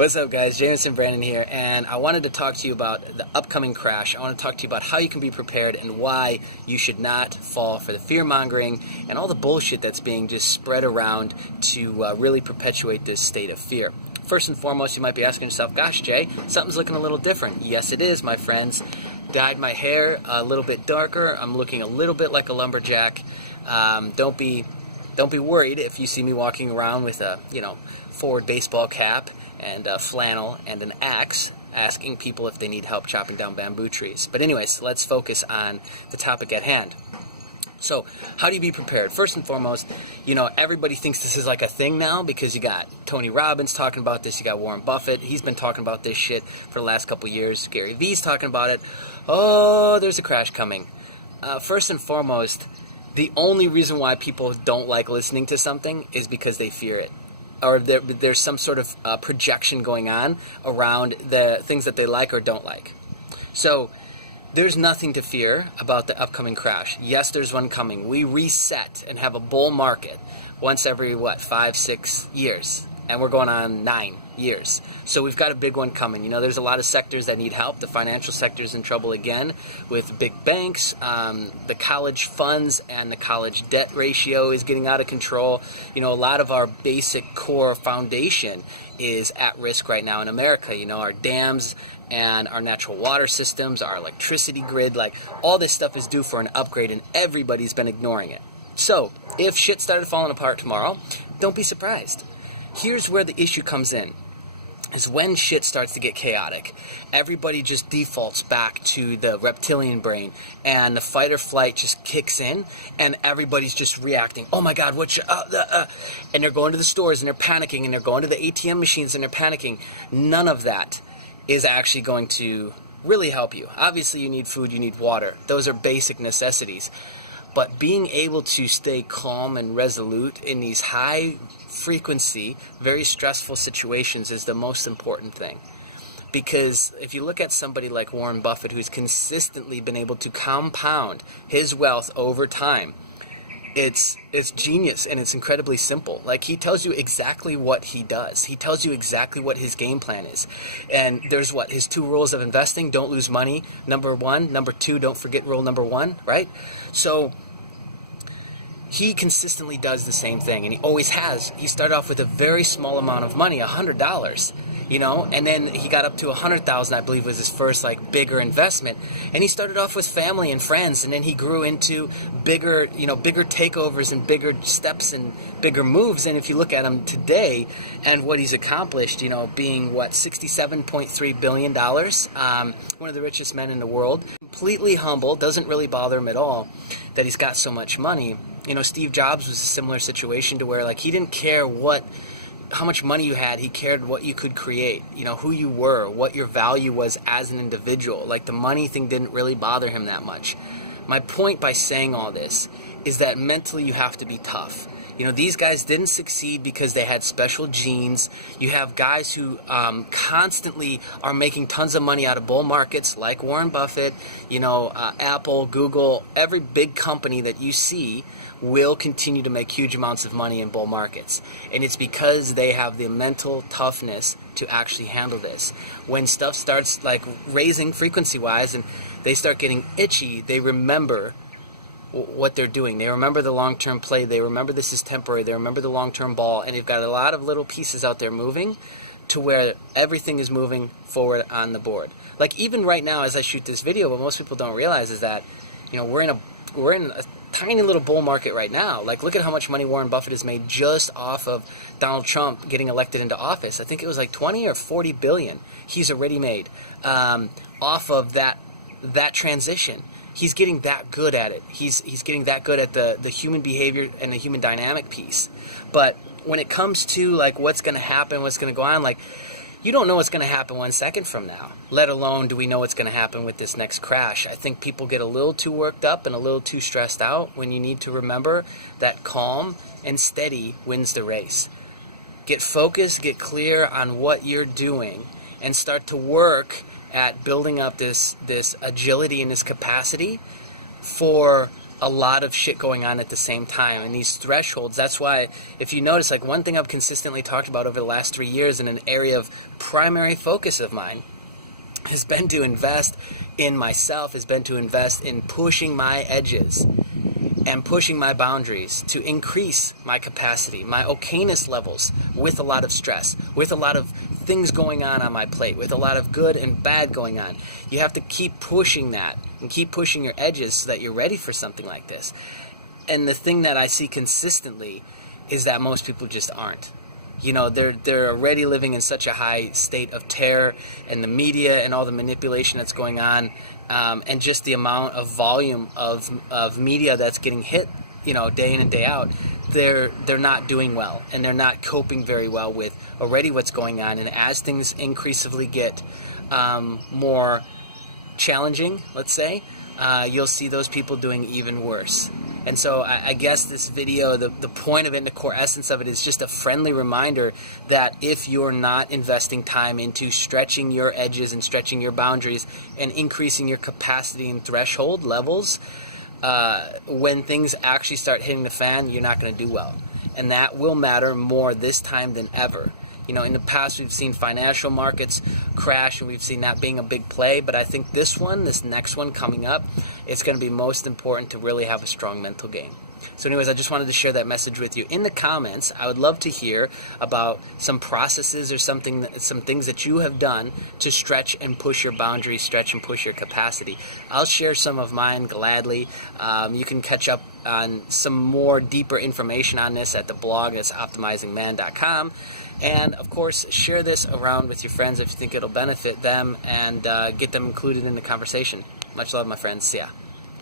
What's up, guys? Jameson Brandon here, and I wanted to talk to you about the upcoming crash. I want to talk to you about how you can be prepared and why you should not fall for the fear-mongering and all the bullshit that's being just spread around to really perpetuate this state of fear. First and foremost, you might be asking yourself, gosh, Jay, something's looking a little different. Yes, it is, my friends. Dyed my hair a little bit darker. I'm looking a little bit like a lumberjack. Don't be worried if you see me walking around with a, forward baseball cap and flannel and an axe, asking people if they need help chopping down bamboo trees. But anyways, let's focus on the topic at hand. So, how do you be prepared? First and foremost, everybody thinks this is like a thing now because you got Tony Robbins talking about this, you got Warren Buffett, he's been talking about this shit for the last couple years, Gary Vee's talking about it. Oh, there's a crash coming. First and foremost, the only reason why people don't like listening to something is because they fear it. Or there's some sort of projection going on around the things that they like or don't like. So there's nothing to fear about the upcoming crash. Yes, there's one coming. We reset and have a bull market once every, 5-6 years. And we're going on 9 years. So we've got a big one coming. There's a lot of sectors that need help. The financial sector is in trouble again with big banks. The college funds and the college debt ratio is getting out of control. A lot of our basic core foundation is at risk right now in America. Our dams and our natural water systems, our electricity grid, all this stuff is due for an upgrade, and everybody's been ignoring it. So if shit started falling apart tomorrow, don't be surprised. Here's where the issue comes in, is when shit starts to get chaotic, everybody just defaults back to the reptilian brain, and the fight or flight just kicks in, and everybody's just reacting. Oh my God, and they're going to the stores, and they're panicking, and they're going to the ATM machines, and they're panicking. None of that is actually going to really help you. Obviously, you need food, you need water. Those are basic necessities. But being able to stay calm and resolute in these high-frequency, very stressful situations is the most important thing. Because if you look at somebody like Warren Buffett, who's consistently been able to compound his wealth over time, it's genius, and it's incredibly simple. He tells you exactly what he does. He tells you exactly what his game plan is. And there's his 2 rules of investing: don't lose money, number 1. Number 2, don't forget rule number 1, right? So he consistently does the same thing, and he always has. He started off with a very small amount of money, $100. And then he got up to 100,000, I believe was his first bigger investment. And he started off with family and friends, and then he grew into bigger takeovers and bigger steps and bigger moves. And if you look at him today and what he's accomplished, being $67.3 billion, one of the richest men in the world, completely humble, doesn't really bother him at all that he's got so much money. Steve Jobs was a similar situation to where he didn't care how much money you had. He cared what you could create, who you were, what your value was as an individual. The money thing didn't really bother him that much. My point by saying all this is that mentally you have to be tough. These guys didn't succeed because they had special genes. You have guys who constantly are making tons of money out of bull markets, like Warren Buffett, Apple, Google. Every big company that you see will continue to make huge amounts of money in bull markets. And it's because they have the mental toughness to actually handle this. When stuff starts raising frequency-wise and they start getting itchy, they remember what they're doing. They remember the long-term play. They remember this is temporary. They remember the long-term ball. And they've got a lot of little pieces out there moving to where everything is moving forward on the board. Even right now as I shoot this video, what most people don't realize is that, we're in a tiny little bull market right now. Look at how much money Warren Buffett has made just off of Donald Trump getting elected into office. I think it was 20 or 40 billion he's already made off of that transition. He's getting that good at it. He's getting that good at the human behavior and the human dynamic piece. But when it comes to what's going to happen, what's going to go on, you don't know what's going to happen 1 second from now, let alone do we know what's going to happen with this next crash. I think people get a little too worked up and a little too stressed out when you need to remember that calm and steady wins the race. Get focused, get clear on what you're doing, and start to work at building up this agility and this capacity for a lot of shit going on at the same time. And these thresholds, that's why, if you notice, like one thing I've consistently talked about over the last 3 years in an area of primary focus of mine has been to invest in myself, has been to invest in pushing my edges and pushing my boundaries to increase my capacity, my okayness levels with a lot of stress, with a lot of things going on my plate, with a lot of good and bad going on. You have to keep pushing that and keep pushing your edges so that you're ready for something like this. And the thing that I see consistently is that most people just aren't. You know, they're already living in such a high state of terror, and the media and all the manipulation that's going on, and just the amount of volume of media that's getting hit, you know, day in and day out. They're not doing well, and they're not coping very well with already what's going on. And as things increasingly get more challenging, let's say, you'll see those people doing even worse. And so I guess this video, the point of it, the core essence of it, is just a friendly reminder that if you're not investing time into stretching your edges and stretching your boundaries and increasing your capacity and threshold levels, when things actually start hitting the fan, you're not going to do well. And that will matter more this time than ever. You know, in the past, we've seen financial markets crash, and we've seen that being a big play. But I think this next one coming up, it's going to be most important to really have a strong mental game. So anyways, I just wanted to share that message with you. In the comments, I would love to hear about some processes or some things that you have done to stretch and push your boundaries, stretch and push your capacity. I'll share some of mine gladly. You can catch up on some more deeper information on this at the blog. That's optimizingman.com. And, of course, share this around with your friends if you think it'll benefit them, and get them included in the conversation. Much love, my friends. See ya.